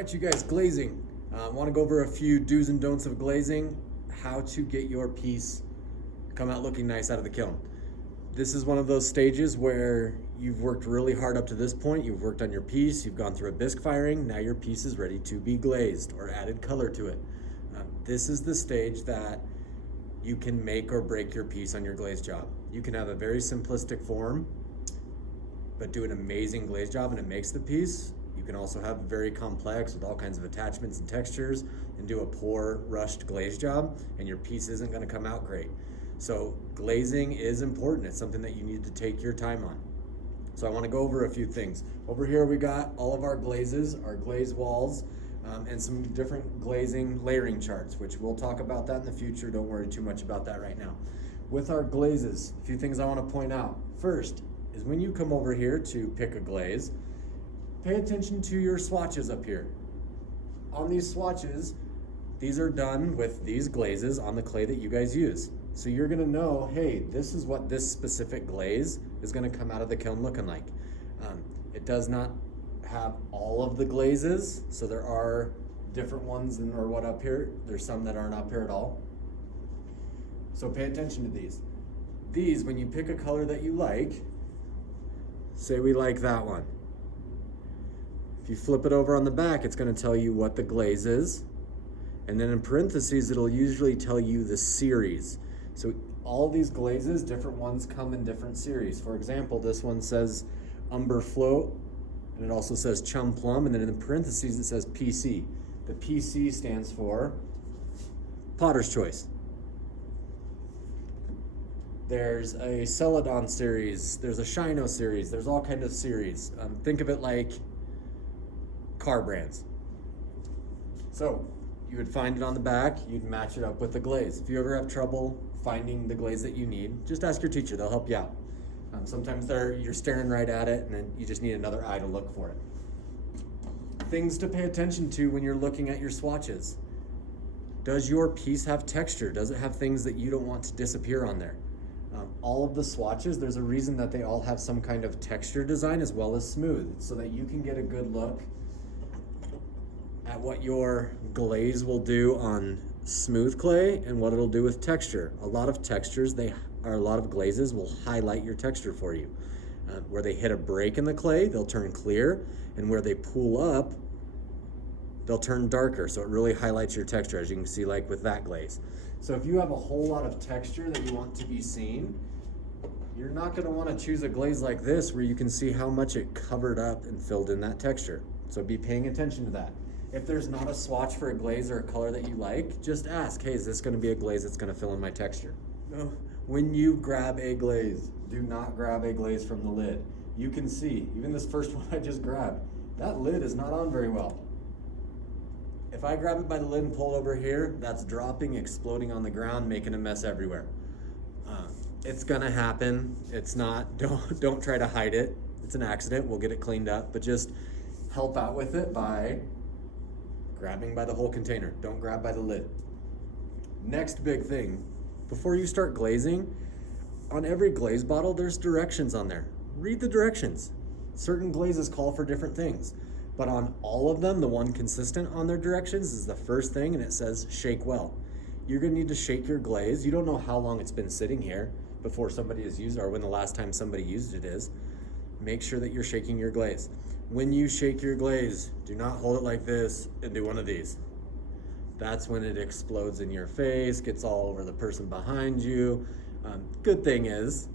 right, you guys, glazing. I want to go over a few do's and don'ts of glazing, how to get your piece come out looking nice out of the kiln. This is one of those stages where you've worked really hard up to this point. You've worked on your piece, you've gone through a bisque firing, now your piece is ready to be glazed or added color to it. This is the stage that you can make or break your piece on your glaze job. You can have a very simplistic form, but do an amazing glaze job and it makes the piece. You can also have very complex with all kinds of attachments and textures and do a poor rushed glaze job and your piece isn't going to come out great. So glazing is important. It's something that you need to take your time on. So I want to go over a few things. Over here we got all of our glazes, our glaze walls, and some different glazing layering charts, which we'll talk about that in the future. Don't worry too much about that right now. With our glazes, a few things I want to point out. First is when you come over here to pick a glaze, pay attention to your swatches up here. On these swatches, these are done with these glazes on the clay that you guys use. So you're gonna know, hey, this is what this specific glaze is gonna come out of the kiln looking like. It does not have all of the glazes, so there are different ones than or what up here. There's some that aren't up here at all. So pay attention to these. These, when you pick a color that you like, say we like that one. If you flip it over on the back, it's going to tell you what the glaze is. And then in parentheses, it'll usually tell you the series. So all these glazes, different ones come in different series. For example, this one says Umber Float, and it also says Chum Plum, and then in the parentheses it says PC. The PC stands for Potter's Choice. There's a Celadon series, there's a Shino series, there's all kinds of series. Think of it like car brands. So you would find it on the back, you'd match it up with the glaze. If you ever have trouble finding the glaze that you need, just ask your teacher, they'll help you out. Sometimes you're staring right at it and then you just need another eye to look for it. Things to pay attention to when you're looking at your swatches. Does your piece have texture? Does it have things that you don't want to disappear on there? All of the swatches, there's a reason that they all have some kind of texture design as well as smooth, so that you can get a good look at what your glaze will do on smooth clay and what it'll do with texture. A lot of textures, a lot of glazes will highlight your texture for you. Where they hit a break in the clay, they'll turn clear, and where they pool up, they'll turn darker, so it really highlights your texture, as you can see like with that glaze. So if you have a whole lot of texture that you want to be seen, you're not going to want to choose a glaze like this where you can see how much it covered up and filled in that texture. So be paying attention to that. If there's not a swatch for a glaze or a color that you like, just ask, hey, is this going to be a glaze that's going to fill in my texture? No. When you grab a glaze, do not grab a glaze from the lid. You can see, even this first one I just grabbed, that lid is not on very well. If I grab it by the lid and pull it over here, that's dropping, exploding on the ground, making a mess everywhere. It's gonna happen. It's not, don't try to hide it. It's an accident, we'll get it cleaned up, but just help out with it by grabbing by the whole container. Don't grab by the lid. Next big thing, before you start glazing, on every glaze bottle, there's directions on there. Read the directions. Certain glazes call for different things, but on all of them, the one consistent on their directions is the first thing, and it says shake well. You're gonna need to shake your glaze. You don't know how long it's been sitting here before somebody has used it, or when the last time somebody used it is. Make sure that you're shaking your glaze. When you shake your glaze, do not hold it like this and do one of these. That's when it explodes in your face, gets all over the person behind you. Good thing is,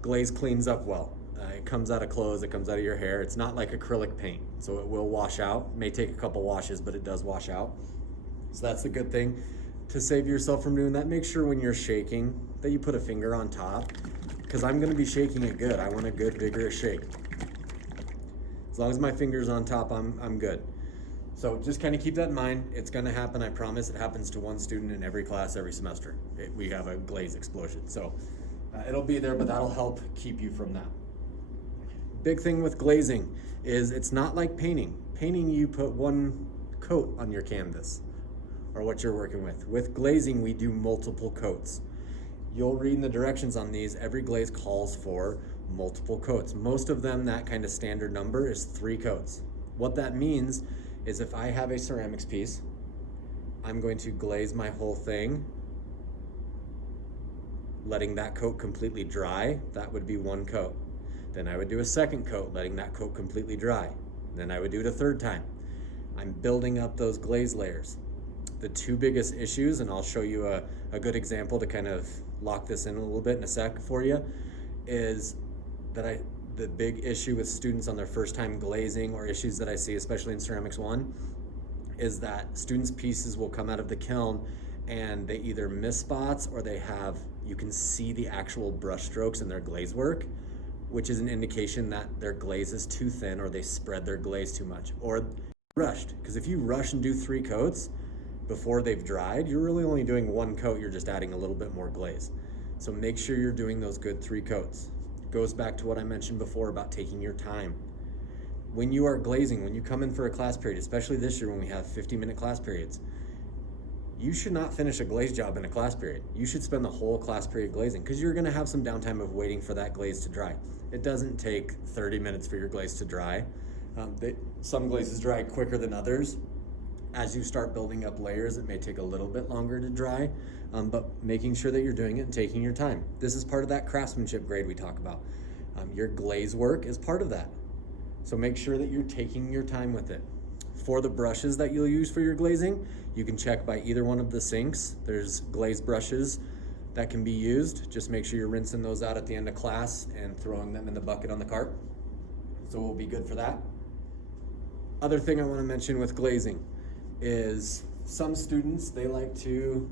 glaze cleans up well. It comes out of clothes, it comes out of your hair. It's not like acrylic paint, so it will wash out. It may take a couple washes, but it does wash out. So that's the good thing. To save yourself from doing that, make sure when you're shaking that you put a finger on top, because I'm gonna be shaking it good. I want a good, vigorous shake. As long as my finger's on top, I'm good. So just kind of keep that in mind. It's gonna happen, I promise. It happens to one student in every class, every semester. We have a glaze explosion. So it'll be there, but that'll help keep you from that. Big thing with glazing is it's not like painting. Painting, you put one coat on your canvas or what you're working with. With glazing, we do multiple coats. You'll read in the directions on these, every glaze calls for multiple coats. Most of them, that kind of standard number is 3 coats. What that means is if I have a ceramics piece, I'm going to glaze my whole thing, letting that coat completely dry. That would be one coat. Then I would do a second coat, letting that coat completely dry. Then I would do it a third time. I'm building up those glaze layers. The two biggest issues, and I'll show you a good example to kind of lock this in a little bit in a sec for you, is that the big issue with students on their first time glazing, or issues that I see, especially in Ceramics 1, is that students' pieces will come out of the kiln and they either miss spots or you can see the actual brush strokes in their glaze work, which is an indication that their glaze is too thin or they spread their glaze too much, or rushed. Because if you rush and do 3 coats before they've dried, you're really only doing 1 coat, you're just adding a little bit more glaze. So make sure you're doing those good 3 coats. Goes back to what I mentioned before about taking your time. When you are glazing, when you come in for a class period, especially this year when we have 50-minute class periods, you should not finish a glaze job in a class period. You should spend the whole class period glazing, because you're gonna have some downtime of waiting for that glaze to dry. It doesn't take 30 minutes for your glaze to dry. Some glazes dry quicker than others. As you start building up layers, it may take a little bit longer to dry, but making sure that you're doing it and taking your time. This is part of that craftsmanship grade we talk about. Your glaze work is part of that. So make sure that you're taking your time with it. For the brushes that you'll use for your glazing, you can check by either one of the sinks. There's glaze brushes that can be used. Just make sure you're rinsing those out at the end of class and throwing them in the bucket on the cart. So we'll be good for that. Other thing I want to mention with glazing is some students, they like to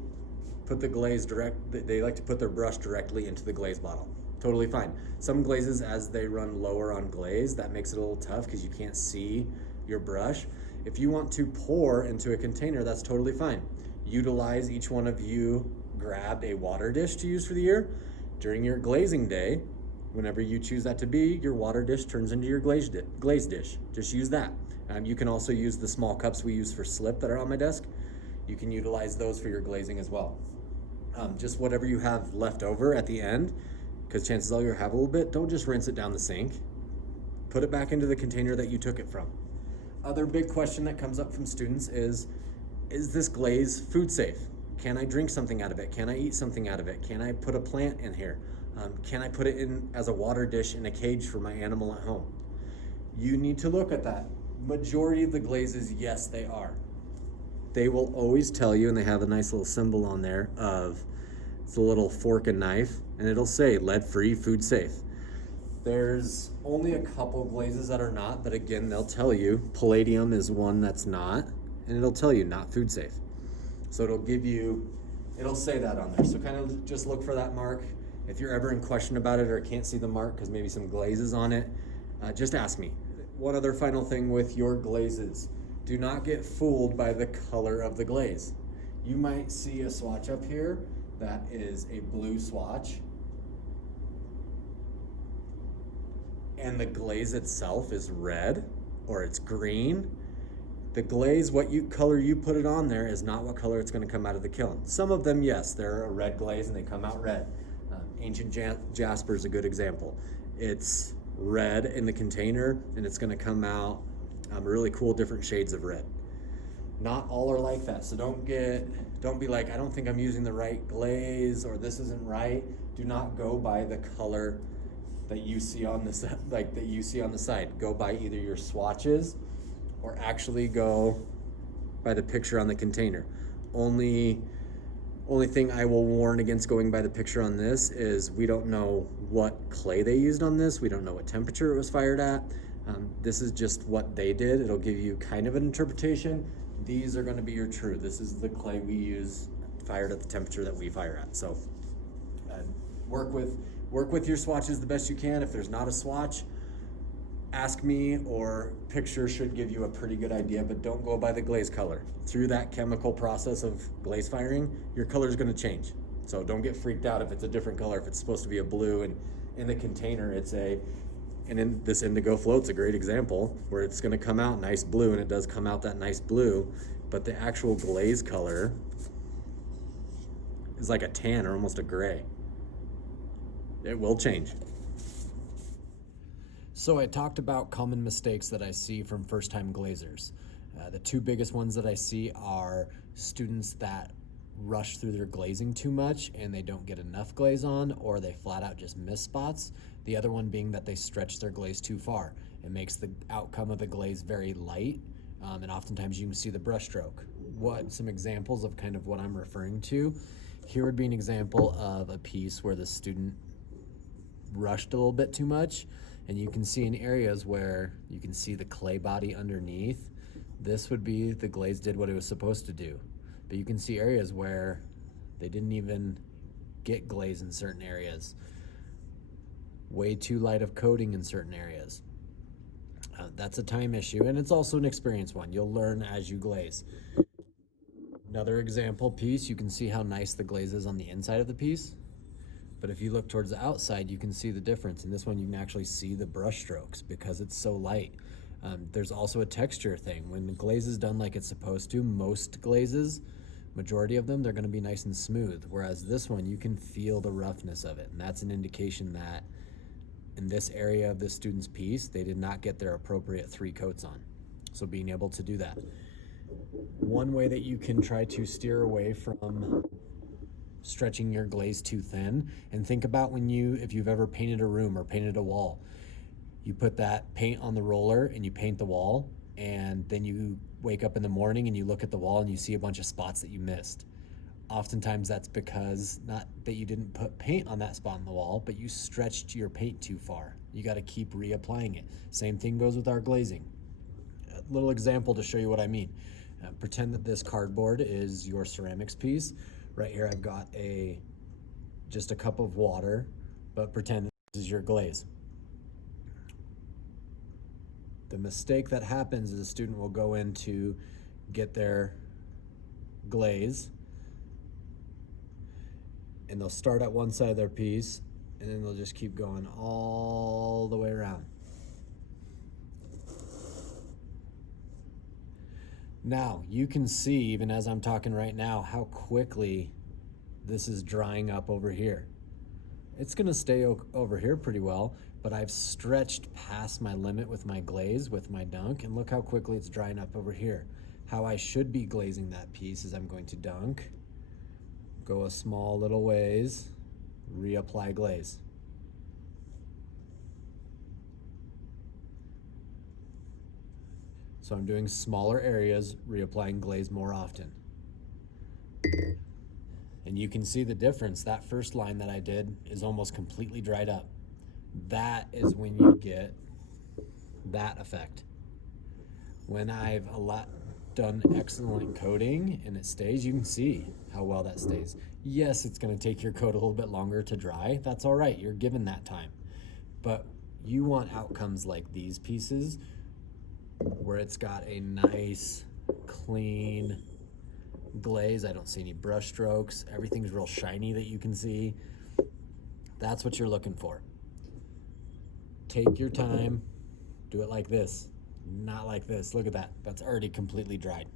put their brush directly into the glaze bottle. Totally fine. Some glazes, as they run lower on glaze, that makes it a little tough because you can't see your brush. If you want to pour into a container, that's totally fine. Utilize, each one of you grabbed a water dish to use for the year. During your glazing day, whenever you choose that to be, your water dish turns into your glaze dish. Just use that. You can also use the small cups we use for slip that are on my desk. You can utilize those for your glazing as well. Just whatever you have left over at the end, because chances are you'll have a little bit, don't just rinse it down the sink. Put it back into the container that you took it from. Other big question that comes up from students is this glaze food safe? Can I drink something out of it? Can I eat something out of it? Can I put a plant in here? Can I put it in as a water dish in a cage for my animal at home? You need to look at that. Majority of the glazes, yes, they are. They will always tell you, and they have a nice little symbol on there of, it's a little fork and knife, and it'll say lead-free, food safe. There's only a couple glazes that are not, but again, they'll tell you. Palladium is one that's not, and it'll tell you not food safe. So it'll say that on there. So kind of just look for that mark. If you're ever in question about it or can't see the mark because maybe some glaze is on it, just ask me. One other final thing with your glazes. Do not get fooled by the color of the glaze. You might see a swatch up here that is a blue swatch, and the glaze itself is red or it's green. The glaze, color you put it on there, is not what color it's going to come out of the kiln. Some of them, yes, they're a red glaze and they come out red. Ancient Jasper is a good example. It's red in the container and it's going to come out really cool different shades of red. Not all are like that, so don't be like, I don't think I'm using the right glaze, or this isn't right. Do not go by the color that you see on the side. Go by either your swatches or actually go by the picture on the container. Only thing I will warn against going by the picture on this is we don't know what clay they used on this. We don't know what temperature it was fired at. This is just what they did. It'll give you kind of an interpretation. These are going to be your true. This is the clay we use, fired at the temperature that we fire at. So work with your swatches the best you can. If there's not a swatch, ask me, or picture should give you a pretty good idea, but don't go by the glaze color. Through that chemical process of glaze firing, your color is going to change. So don't get freaked out if it's a different color. If it's supposed to be a blue and in the container and in this indigo float's a great example where it's going to come out nice blue, and it does come out that nice blue, but the actual glaze color is like a tan or almost a gray. It will change. So I talked about common mistakes that I see from first-time glazers. The two biggest ones that I see are students that rush through their glazing too much and they don't get enough glaze on, or they flat out just miss spots. The other one being that they stretch their glaze too far. It makes the outcome of the glaze very light, and oftentimes you can see the brush stroke. Some examples of kind of what I'm referring to here would be an example of a piece where the student rushed a little bit too much, and you can see in areas where you can see the clay body underneath. This would be the glaze did what it was supposed to do, but you can see areas where they didn't even get glaze in certain areas. Way too light of coating in certain areas. That's a time issue, and it's also an experience one. You'll learn as you glaze. Another example piece, you can see how nice the glaze is on the inside of the piece, but if you look towards the outside, you can see the difference. In this one, you can actually see the brush strokes because it's so light. There's also a texture thing. When the glaze is done like it's supposed to, most glazes, majority of them, they're gonna be nice and smooth, whereas this one, you can feel the roughness of it, and that's an indication that in this area of the student's piece, they did not get their appropriate 3 coats on. So being able to do that. One way that you can try to steer away from stretching your glaze too thin, and think about if you've ever painted a room or painted a wall, you put that paint on the roller and you paint the wall, and then you wake up in the morning and you look at the wall and you see a bunch of spots that you missed. Oftentimes that's because not that you didn't put paint on that spot on the wall, but you stretched your paint too far. You got to keep reapplying it. Same thing goes with our glazing. A little example to show you what I mean. Pretend that this cardboard is your ceramics piece. Right here I've got just a cup of water, but pretend this is your glaze. The mistake that happens is a student will go in to get their glaze, and they'll start at one side of their piece, and then they'll just keep going all the way around. Now, you can see, even as I'm talking right now, how quickly this is drying up over here. It's gonna stay over here pretty well, but I've stretched past my limit with my glaze, with my dunk, and look how quickly it's drying up over here. How I should be glazing that piece is I'm going to dunk, go a small little ways, reapply glaze. So I'm doing smaller areas, reapplying glaze more often. And you can see the difference. That first line that I did is almost completely dried up. That is when you get that effect. When I've done excellent coating and it stays, you can see how well that stays. Yes, it's gonna take your coat a little bit longer to dry. That's all right, you're given that time. But you want outcomes like these pieces where it's got a nice, clean glaze. I don't see any brush strokes. Everything's real shiny that you can see. That's what you're looking for. Take your time, do it like this, not like this. Look at that, that's already completely dried.